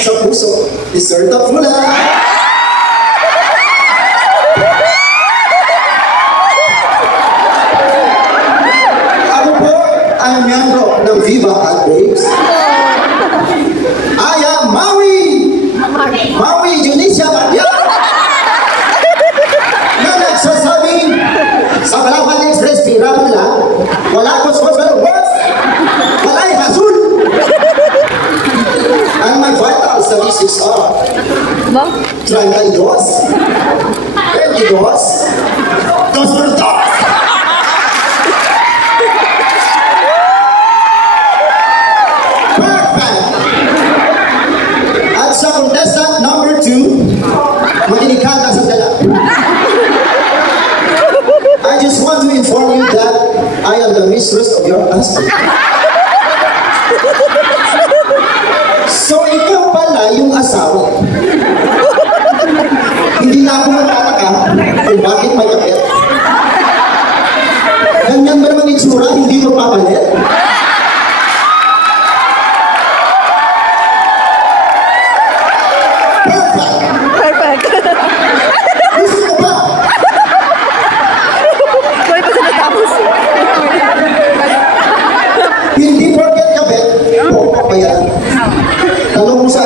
sa puso, dessert of mula. Ako po ay miyembro ng Viva at Babes. I am Maui! Maui Junicia Bagyan! Na nagsasabing sa Balawan Express, pira mo nila, wala ko sa words, wala ay hasul! Ang may vital statistics are 32, 22, 2 Perfect! At sa contestant number 2, makinig ka sa dala. I just want to inform you that I am the mistress of your husband. So ikaw pala yung asawa. Hindi na ako magtataka kung bakit may kapit. Ganyan ba naman itsura, hindi mo papalit? Perfect. Gusto mo ba? Buhay pa sa natapos. Hindi porket kapit, po, papayan. Tanong mo sa